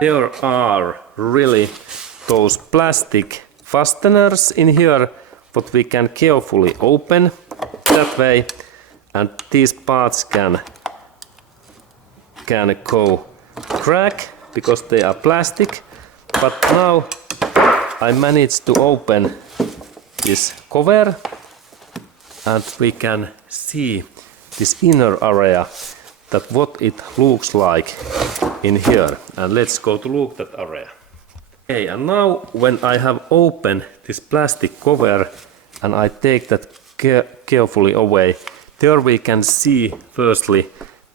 There are really those plastic fasteners in here what we can carefully open that way, and these parts can go crack because they are plastic. But now I managed to open this cover and we can see this inner area, that what it looks like in here, and let's go to look that area. Okay, and now when I have opened this plastic cover and I take that carefully away, there we can see firstly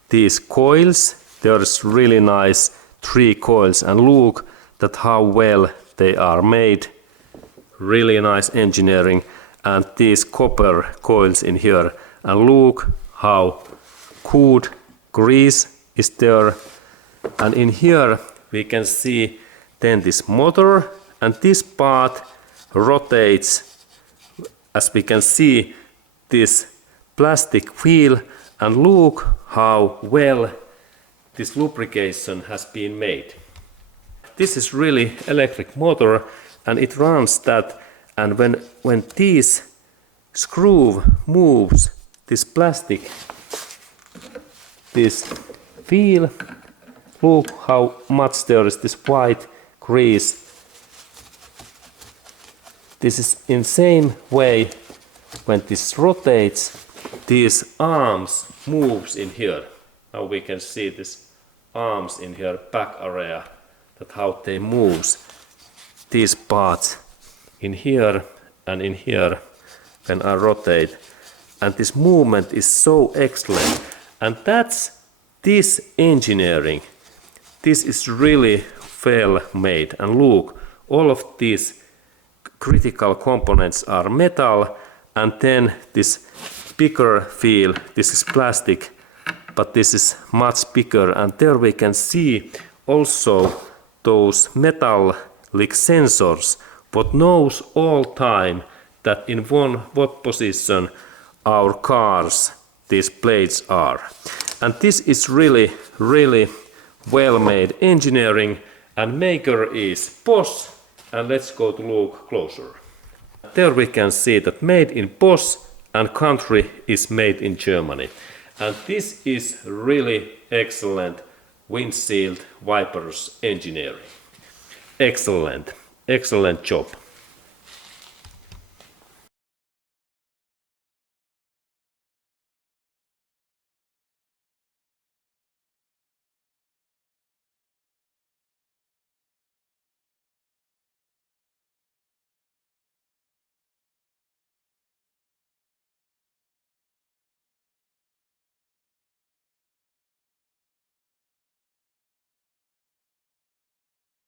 these coils. There's really nice 3 coils, and look that how well they are made. Really nice engineering, and these copper coils in here, and look how good grease is there. And in here we can see then this motor, and this part rotates, as we can see, this plastic wheel, and look how well this lubrication has been made. This is really electric motor, and it runs that, and when this screw moves this plastic, this wheel, look how much there is this white grease. This is in same way when this rotates, these arms moves in here. Now we can see this arms in here back area, that how they moves these parts in here and in here when I rotate, and this movement is so excellent. And that's this engineering. This is really well made, and look, all of these critical components are metal, and then this bigger wheel, this is plastic, but this is much bigger, and there we can see also those metallic sensors what knows all time that in what position our cars these plates are. And this is really well made engineering, and maker is Bosch, and let's go to look closer. There we can see that made in Bosch, and country is made in Germany. And this is really excellent windshield wipers engineering. Excellent job.